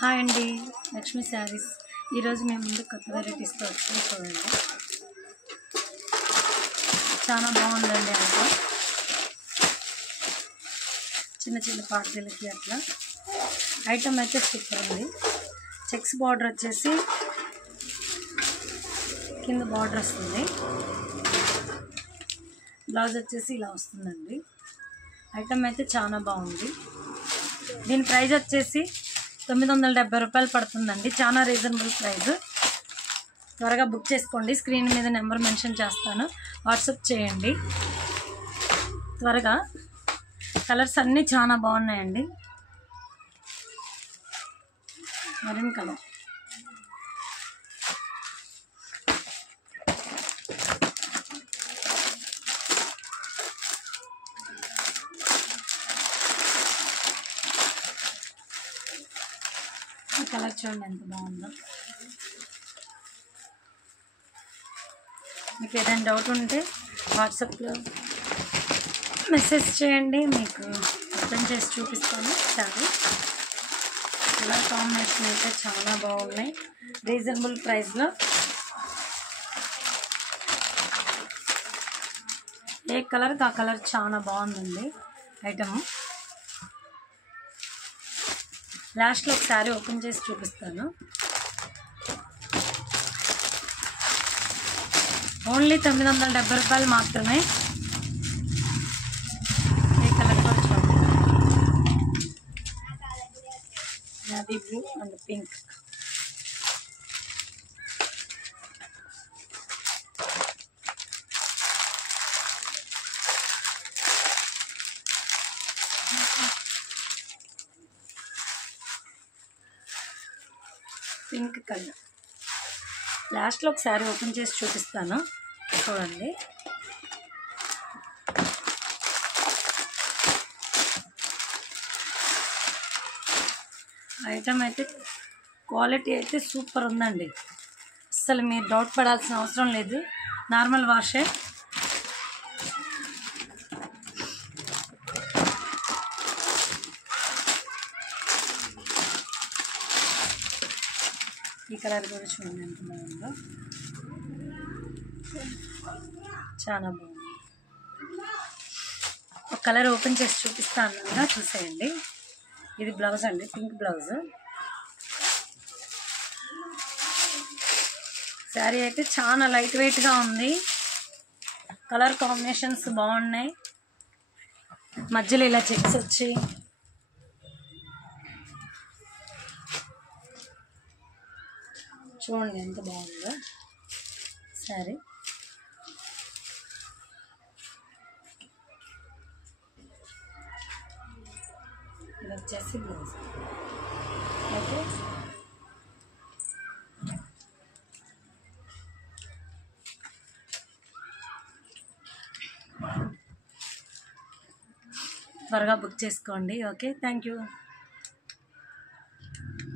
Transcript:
Hi అండి, లక్ష్మీ శారీస్. ఈరోజు మేము ముందు కొత్త వెరైటీస్తో వచ్చి చూడండి. చాలా బాగుందండి. అట్లా చిన్న చిన్న పార్టీలకి అట్లా ఐటమ్ అయితే సూపర్ ఉంది. చెక్స్ బార్డర్ వచ్చేసి కింద బార్డర్ వస్తుంది. బ్లౌజ్ వచ్చేసి ఇలా వస్తుందండి. ఐటమ్ అయితే చాలా బాగుంది. దీని ప్రైస్ వచ్చేసి 970 రూపాయలు పడుతుందండి. చాలా రీజనబుల్ ప్రైస్. త్వరగా బుక్ చేసుకోండి. స్క్రీన్ మీద నెంబర్ మెన్షన్ చేస్తాను, వాట్సాప్ చేయండి త్వరగా. కలర్స్ అన్నీ చాలా బాగున్నాయండి. మెరూన్ కలర్, కలర్ చూడండి ఎంత బాగుందో. మీకు ఏదైనా డౌట్ ఉంటే వాట్సాప్లో మెసేజ్ చేయండి, మీకు అర్థం చేసి చూపిస్తాను. సారీ కలర్ కాంబినేషన్ అయితే చాలా బాగున్నాయి. రీజనబుల్ ప్రైస్లో ఏ కలర్కి ఆ కలర్ చాలా బాగుందండి ఐటమ్. లాస్ట్లో ఒకసారి ఓపెన్ చేసి చూపిస్తాను. ఓన్లీ 970 రూపాయలు మాత్రమే. ఏ కలర్ కూడా చూడండి, navy blue and pink. Pink colour లాస్ట్లో ఒకసారి ఓపెన్ చేసి చూపిస్తాను, చూడండి. ఐటమ్ అయితే క్వాలిటీ అయితే సూపర్ ఉందండి. అస్సలు మీరు డౌట్ పడాల్సిన అవసరం లేదు. నార్మల్ వాషే. ఈ కలర్ కూడా చూడండి ఎంత బాగుందో, చాలా బాగుంది. ఒక కలర్ ఓపెన్ చేసి చూపిస్తాను కదా, చూసేయండి. ఇది బ్లౌజ్ అండి, పింక్ బ్లౌజ్. శారీ అయితే చాలా లైట్ వెయిట్గా ఉంది. కలర్ కాంబినేషన్స్ బాగున్నాయి. మధ్యలో ఇలా చెక్స్ వచ్చి చూడండి ఎంత బాగుందో శారీ. ఇది వచ్చేసి బ్లౌజ్. అయితే త్వరగా బుక్ చేసుకోండి. Okay, thank you.